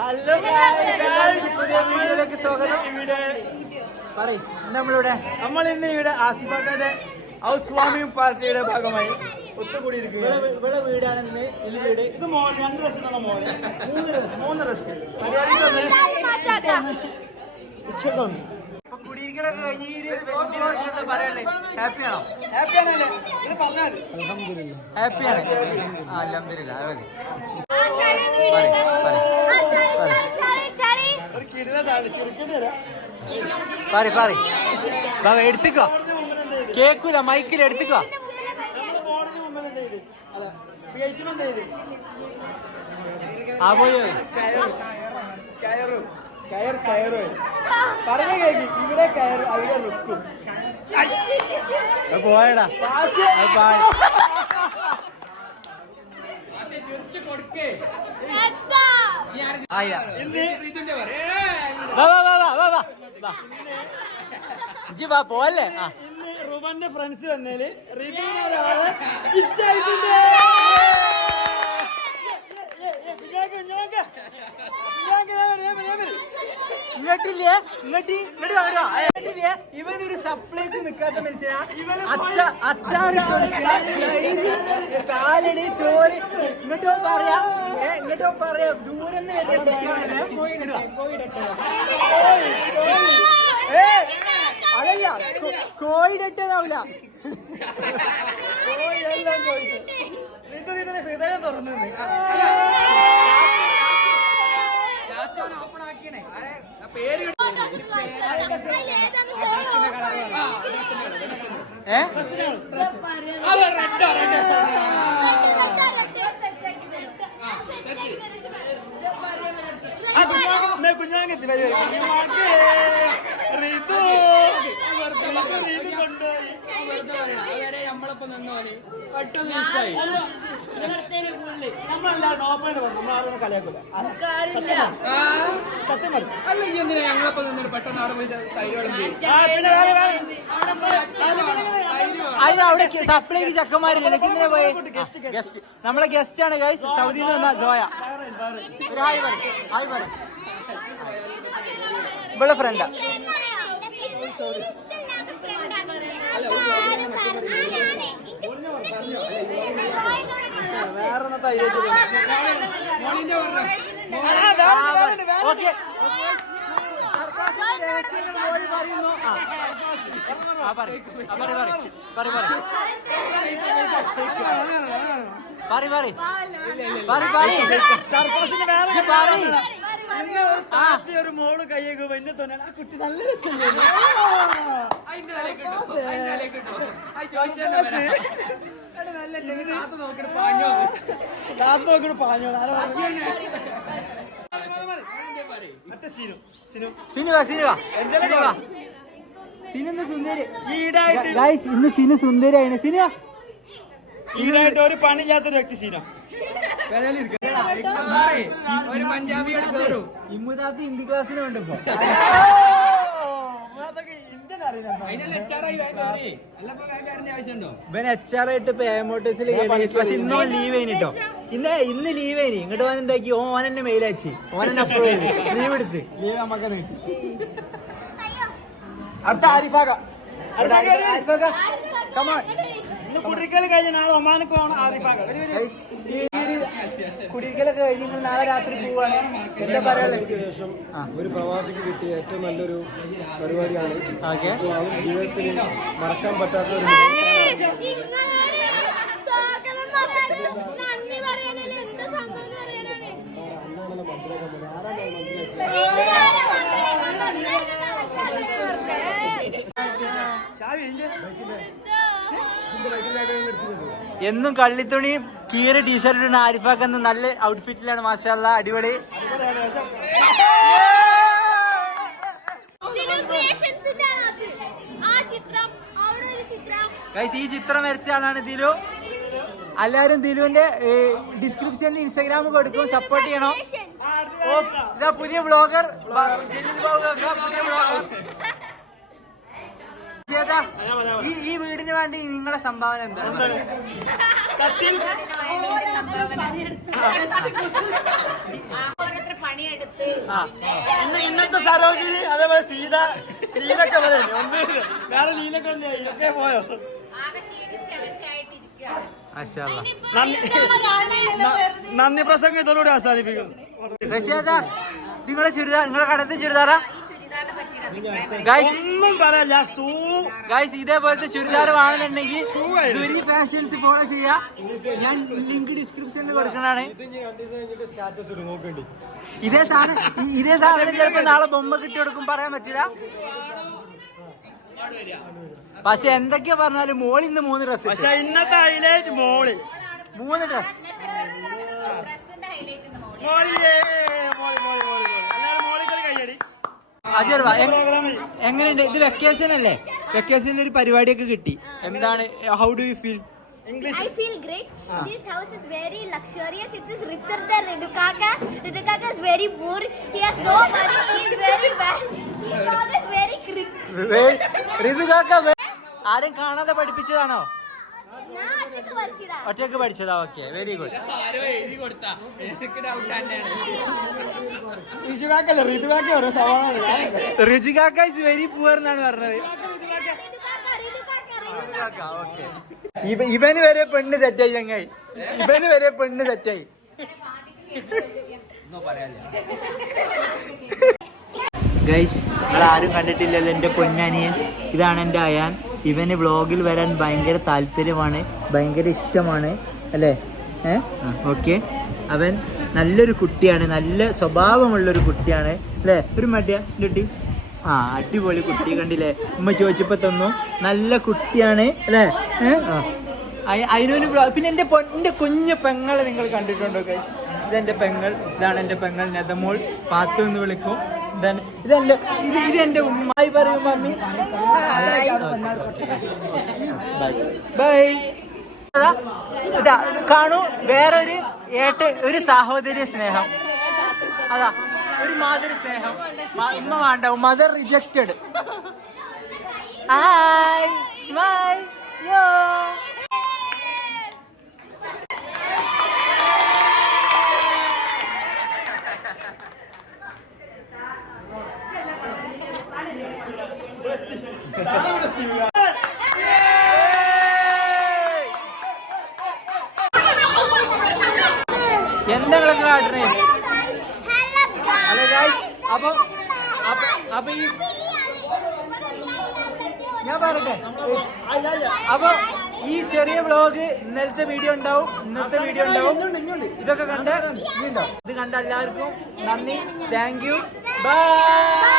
Hello പുതിയ വീഡിയോയിലേക്ക് സ്വാഗതം. നമ്മളിവിടെ ഇന്ന് ഇവിടെ ആസിഫാക്കാന്റെ ഹൗസ് വാമിംഗ് പാർട്ടിയുടെ ഭാഗമായി ഒത്തുകൂടിയിരിക്കുക. ഇവിടെ വീടാണ് ഇന്ന്. ഇത് വീട് ഇത് മോൻ 2 ഡ്രസ്സുള്ള മോന് 3 ഡ്രസ് പരിപാടി ഉച്ചക്ക് വന്നു. ഇപ്പൊ കുടിയിരിക്കലൊക്കെ കഴിഞ്ഞ് പറയല്ലേ? ഹാപ്പിയാണോ? ഹാപ്പിയാണല്ലേ? ഇത് പറഞ്ഞാൽ ഹാപ്പിയാണ്. അൽഹംദുലില്ലാ. എടുത്തിക്കോ, കേക്കൂല, മൈക്കിൽ എടുത്തിക്കോ. ആ പോയി പറഞ്ഞ കേക്ക്. ഇവിടെ കയറ്, അവിടെ റുക്കും പോയടാ. പോലെ ഇന്ന് റുബന്റെ ഫ്രണ്ട്സ് വന്നേല് റിബിനൊരാളെ ഇഷ്ടായിട്ടുണ്ട്. ഇങ്ങോട്ടില്ലേ? ഇവനൊരു സപ്ലൈക്ക് നിൽക്കാത്ത മനുഷ്യനാ. സാലഡ്, ചോറ് ഇങ്ങോട്ടോ പറയാം, ദൂരം അതല്ല, കോയിടട്ടതാവില്ല. ഹൃദയം തുറന്നു കുഞ്ഞാങ്കത്തി നമ്മളൊപ്പം നിന്നോന് പെട്ടെന്ന് കളിയാക്കൂല. സത്യം അല്ലെങ്കിൽ എന്തിനാ ഞങ്ങളൊപ്പം നിന്നോട് പെട്ടെന്ന് അവിടെ സപ്ലൈക്ക് ചക്കന്മാരില്ല. ഇങ്ങനെ പോയി ഗസ്റ്റ്, നമ്മളെ ഗസ്റ്റ് ആണ് ഗൈസ്. സൗദിയിൽ നിന്ന് വന്ന ജോയ. ഒരു ഹായ് പറ, ഹായ് പറ. ഇവിടെ ഫ്രണ്ടാ. ഒരു മോള് കയ്യേക്ക് വലിയ തോന്നാൻ ആ കുട്ടി നല്ല രസമല്ലേ? ഇന്ന് സിനു സുന്ദരിയാണ്. സിനിമ ഈടായിട്ട് ഒരു പണിയാത്തൊരു വ്യക്തി സീന. ഇമ്മുദാത്ത് ഹിന്ദി ക്ലാസ്സിനുണ്ട് ഇപ്പൊ. ഇവൻ HR ആയിട്ട് പേമോട്ടേഴ്സിൽ പക്ഷെ ഇന്നോ ലീവ് കഴിഞ്ഞിട്ടോ. ഇന്ന് ലീവ് കഴിഞ്ഞു. ഇങ്ങോട്ട് വന്ന് എന്താക്കി, ഓൻ എന്നെ മെയിൽ അയച്ചു, ഓൻ എന്നെ അപ്രൂവ് ചെയ്ത് ലീവ് എടുത്ത്. ലീവ് നമുക്ക് നീട്ടി. അടുത്ത ആരിഫാക. ഇന്ന് കുടിക്കൽ കഴിഞ്ഞ നാളെ ഒമാനക്ക് പോകണം. ആരിഫാക കുടിക്കലൊക്കെ കഴിഞ്ഞ് നിങ്ങൾ നാളെ രാത്രി പോവാണ്. എന്താ പറയാനുള്ളത്? ശേഷം ഒരു പ്രവാസിക്ക് കിട്ടിയ ഏറ്റവും നല്ലൊരു പരിപാടിയാണ്. ജീവിതത്തിൽ മറക്കാൻ പറ്റാത്ത ഒരു എന്നും കള്ളിത്തുണി കീറി ടീഷർട്ട് ഇടുന്ന ആരിഫാക്കുന്ന നല്ല ഔട്ട്ഫിറ്റിലാണ്. മാഷാഅല്ലാഹ്, അടിപൊളി. ഈ ചിത്രം വരച്ച ആളാണ് ദിലു. എല്ലാവരും ദിലുവിന്റെ ഡിസ്ക്രിപ്ഷനിൽ ഇൻസ്റ്റാഗ്രാം കൊടുക്കും, സപ്പോർട്ട് ചെയ്യണം. ഇതാ പുതിയ ബ്ലോഗർ. ഈ വീടിന് വേണ്ടി നിങ്ങളെ സംഭാവന എന്താണ്? ഇന്നത്തെ സരോജിനി അതേപോലെ ലീലൊക്കെ പറയുന്നു ഒന്ന് വേറെ ലീലൊക്കെ ഒന്ന് ഇതൊക്കെ പോയോ. നന്ദി പ്രസംഗം ഇതോടുകൂടി അവസാനിപ്പിക്കുന്നു. നിങ്ങളെ ചുരിദാർ നിങ്ങളെ കടത്തെ ചുരിദാറാ ഒന്നും പറയല്ല. ഗൈസ് ഇതേപോലത്തെ ചുരിദാർ വേണമെന്നുണ്ടെങ്കിൽ സുരി ഫാഷൻസ് ഫോളോ ചെയ്യാ. ഞാൻ ലിങ്ക് ഡിസ്ക്രിപ്ഷനിൽ കൊടുക്കണാണ്. ഇതേ സാധനം ചിലപ്പോ നാളെ ബൊമ്മ കിട്ടി കൊടുക്കും, പറയാൻ പറ്റില്ല. പക്ഷെ എന്തൊക്കെയാ പറഞ്ഞാലും മോള് ഇന്ന് 3 ഡ്രസ്. പക്ഷെ ഇന്നത്തെ ഹൈലൈറ്റ് മോള് 3 ഡ്രസ്. എങ്ങനെയുണ്ട് ഇത്? വെക്കേഷൻ അല്ലേ? വെക്കേഷന് ഒരു പരിപാടിയൊക്കെ കിട്ടി. എന്താണ്, how do you feel? I feel great. This house is very luxurious. It is richer than Ritu Kaka. Ritu Kaka is very poor. He has no money. He is very bad. His dog is very cringe. Ritu കാക്ക ആരും കാണാതെ പഠിപ്പിച്ചതാണോ? ഒറ്റക്ക് പഠിച്ചതാ. Okay, very good. Riju കാക്ക is very poor എന്നാണ് പറഞ്ഞത്. ഇവന് വരെ പെണ്ണ് സെറ്റായി ചങ്ങായി. ഇവന് വരെ പെണ്ണ് സെറ്റായി. ഗൈസ് നിങ്ങൾ ആരും കണ്ടിട്ടില്ലല്ലോ എൻ്റെ പൊന്നനിയൻ. ഇതാണ് എൻ്റെ അയാൻ. ഇവന് വ്ളോഗിൽ വരാൻ ഭയങ്കര താല്പര്യമാണ്, ഭയങ്കര ഇഷ്ടമാണ് അല്ലേ? ഓക്കെ. അവൻ നല്ലൊരു കുട്ടിയാണ്, നല്ല സ്വഭാവമുള്ളൊരു കുട്ടിയാണ് അല്ലേ? ഒരു മടിയാ കുട്ടി. അടിപൊളി കുട്ടി, കണ്ടില്ലേ? ഉമ്മ ചോദിച്ചപ്പോ തന്നു. നല്ല കുട്ടിയാണ് അല്ലേ? അതിനൊരു പിന്നെ എൻ്റെ കുഞ്ഞു പെങ്ങളെ നിങ്ങൾ കണ്ടിട്ടുണ്ടോ ഗൈസ്? ഇതെന്റെ പെങ്ങൾ. ഇതാണ് എൻ്റെ പെങ്ങൾ നെതമോൾ. പാത്തു എന്ന് വിളിക്കും. ഇതെന്റെ ഉമ്മായി പറയും മമ്മി. ബൈ. ഇതാ കാണൂ, വേറൊരു ഒരു സഹോദരി സ്നേഹം. അതാ ഒരു മാതൃ സ്നേഹം. ഉമ്മ വേണ്ട, മദർ റിജക്റ്റഡ്. ഹായ് സ്മൈൽ യോ. എന്താ കാട്ടണേ? ഹലോ ഗൈസ്, അപ്പൊ ഈ ഞാൻ പറയട്ടെ, അപ്പൊ ഈ ചെറിയ വ്ളോഗ് ഇന്നത്തെ വീഡിയോ ഉണ്ടാവും. ഇതൊക്കെ ഇത് കണ്ട എല്ലാവർക്കും നന്ദി. Thank you. ബൈ.